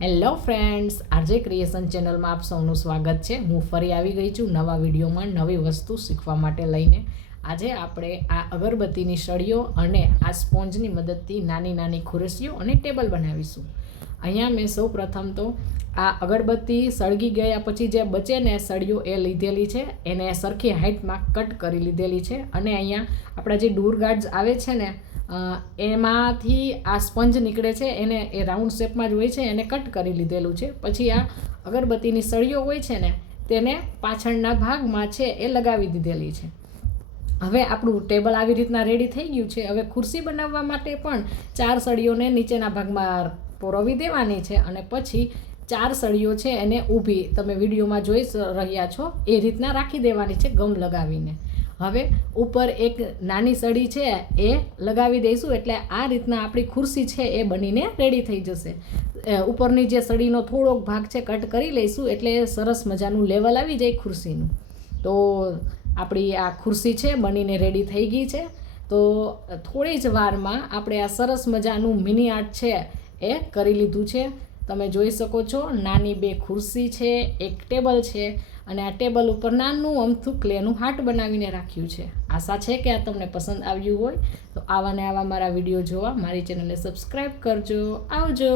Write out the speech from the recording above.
Hello friends, RJ creation ચેનલમાં આપ સૌનું સ્વાગત છે। હું ફરી આવી ગઈ છું નવા વિડીયોમાં નવી વસ્તુ શીખવા માટે લઈને। આજે આપણે આ અગરબત્તીની સળીઓ અને આ સ્પોન્જની મદદથી નાની નાની ખુરશીઓ અને ટેબલ બનાવીશું। અહીંયા મેં સૌ પ્રથમ તો આ અગરબત્તી સળગી ગયા પછી જે બચે ને સળીઓ એ લીધેલી છે, એને સરખી હાઇટમાં કટ કરી લીધેલી છે। અને અહીંયા આપણા જે ડોર ગાર્ડ્સ આવે છે ને એમાંથી આ સ્પંજ નીકળે છે, એને એ રાઉન્ડ શેપમાં જ હોય છે, એને કટ કરી લીધેલું છે। પછી આ અગરબત્તીની સળીઓ હોય છે ને તેને પાછળના ભાગમાં છે એ લગાવી દીધેલી છે। હવે આપણું ટેબલ આવી રીતના રેડી થઈ ગયું છે। હવે ખુરશી બનાવવા માટે પણ 4 સળીઓને નીચેના ભાગમાં પરોવી દેવાની છે અને પછી 4 સળીઓ છે એને ઊભી, તમે વિડીયોમાં જોઈ રહ્યા છો એ રીતના રાખી દેવાની છે ગમ લગાવીને। હવે ઉપર એક નાની સળી છે એ લગાવી દઈશું, એટલે આ રીતના આપણી ખુરશી છે એ બનીને રેડી થઈ જશે। ઉપરની જે સળીનો થોડોક ભાગ છે કટ કરી લઈશું, એટલે સરસ મજાનું લેવલ આવી જાય ખુરશીનું। તો આપણી આ ખુરશી છે બનીને રેડી થઈ ગઈ છે। તો થોડી જ વારમાં આપણે આ સરસ મજાનું મિની આર્ટ છે એ કરી લીધું છે। તમે જોઈ શકો છો નાની 2 ખુરશી છે, એક ટેબલ છે અને આ ટેબલ ઉપર નાનું અમથું ક્લેનું હાર્ટ બનાવીને રાખ્યું છે। આશા છે કે આ તમને પસંદ આવ્યું હોય તો આવા ને આવા મારા વિડીયો જોવા મારી ચેનલને સબસ્ક્રાઈબ કરજો। આવજો।